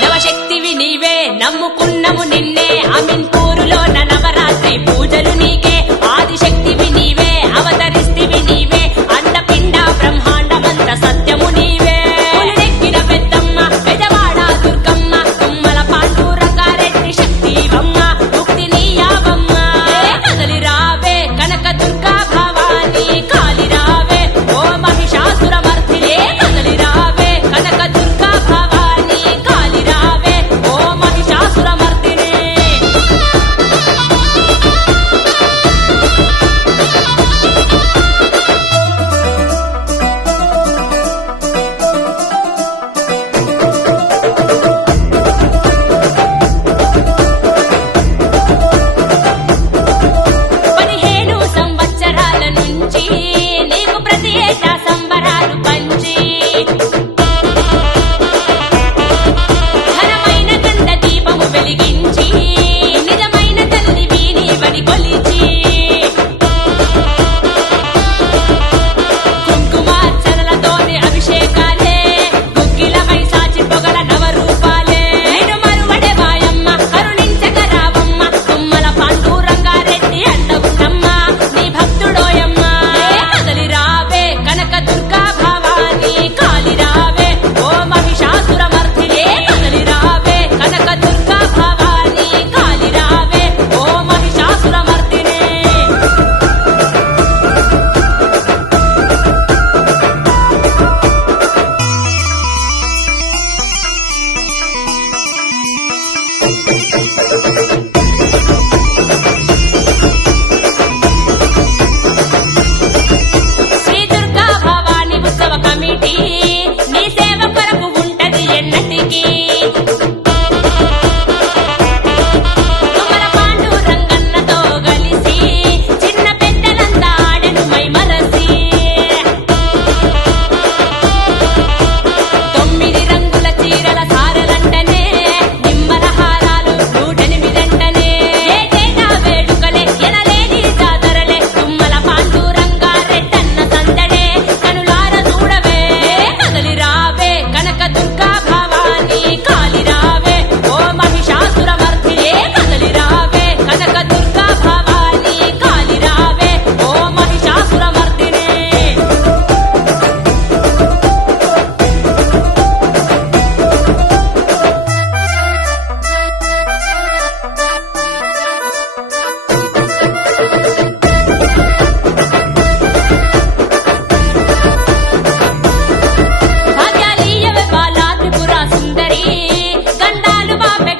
నవశక్తివి నీవే నమ్ముకున్నము నిన్నే అమీన్పూరులో నవరాత్రి పూజలు నీకే ఆదిశక్తివి నీవే అవతరిస్తివి నీవే అండపిండ బ్రహ్మాండమంత సత్యము నీవే పులినెక్కిన పెద్దమ్మ పెదవాడ దుర్గమ్మ తుమ్మల పాండురంగారెడ్డి శక్తివమ్మ ముక్తి నీయావమ్మ కదలి రావే కనక దుర్గా భవాని కాలి రావే ఓ మహిషాసురమర్దిని కదలి రావే కనక దుర్గా భవాని కాలి రావే ఓ మహిషాసురమర్దిని పదిహేను సంవత్సరాల నుంచి నీకు ప్రతి ఏటా సంబరాలు పంచి ఘనమైన గండ దీపము వెలిగించి నిజమైన తల్లివి నీవని కొలిచి కుంకుమార్చనలతోని అభిషేకాలే గుగ్గిలమై సాచి పొగల నవరూపాలే నేను మరువడే వాయమ్మ కరుణించక రావమ్మ తుమ్మల పాండురంగారెడ్డి అండవున్నమ్మ నీ భక్తుడోయమ్మ కదలి రావే కనక దుర్గా భవాని కాలి రావే ఓ మహిషాసురమర్దిని కదలి రావే కనక దుర్గా భవాని కాలి రావే ఓ మహిషాసురమర్దిని శ్రీ దుర్గా భవాని ఉత్సవ కమిటీ నీ సేవ కొరకు ఉంటది ఎన్నటికీ తుమ్మల పాండురంగన్నతో కలిసి చిన్న పెద్దలంతా ఆడెను మైమరసి 9 రంగుల చీరల సారలంటనే నిమ్మల హారాలు 108 ఏటేటా వేడుకలే ఎనలేని జాతరలే తుమ్మల పాండురంగారెడ్డన్న సందడే కనులార చూడవే కదలి రావే కనక దుర్గా భవాని కాలి రావే ఓ మహిషాసురమర్దిని కదలి రావే కనక దుర్గా భవాని కాలి రావే ఓ మహిషాసురమర్దిని భాగ్యాలీయవే బాలా త్రిపుర సుందరి గండాలు బాపె